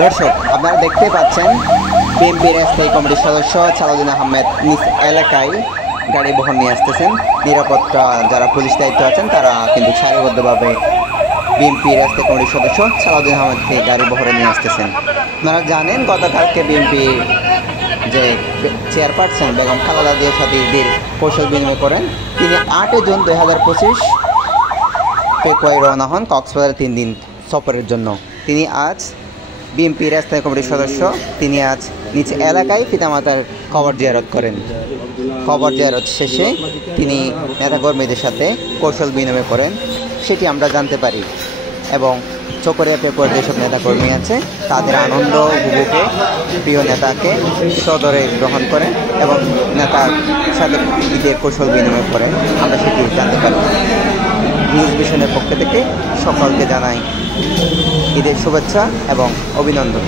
দর্শক, আপনারা দেখতে পাচ্ছেন বিএনপির স্থায়ী কমিটির সদস্য সালাউদ্দিন আহমেদ নিজ এলাকায় গাড়ি বহর নিয়ে আসতেছেন। নিরাপত্তা যারা পুলিশ দায়িত্ব আছেন তারা কিন্তু সারিবদ্ধভাবে বিএনপির স্থায়ী কমিটির সদস্য সালাউদ্দিন আহমেদকে গাড়ি বহরে নিয়ে আসতেছেন। আপনারা জানেন গতকালকে বিএনপির যে চেয়ারপারসন বেগম খালেদা জিয়ার সাথে ঈদের কৌশল বিনিময় করেন। তিনি 8 জুন 2025 পেকুয়ায় রওনা হন কক্সবাজারে 3 দিন সফরের জন্য। তিনি আজ বিএনপির স্থায়ী কমিটির সদস্য, তিনি আজ নিজ এলাকায় পিতামাতার কবর জিয়ারত করেন। কবর জিয়ারত শেষে তিনি নেতাকর্মীদের সাথে কৌশল বিনিময় করেন, সেটি আমরা জানতে পারি। এবং চকরিয়া পেপুয়ার যেসব নেতাকর্মী আছে তাদের আনন্দ উপভোগে প্রিয় নেতাকে সদরে গ্রহণ করেন এবং নেতার সাথে ঈদের কৌশল বিনিময় করেন, আমরা সেটি জানতে পারি। নিউজ ভিশনের পক্ষ থেকে সকলকে জানাই ঈদের শুভেচ্ছা এবং অভিনন্দন।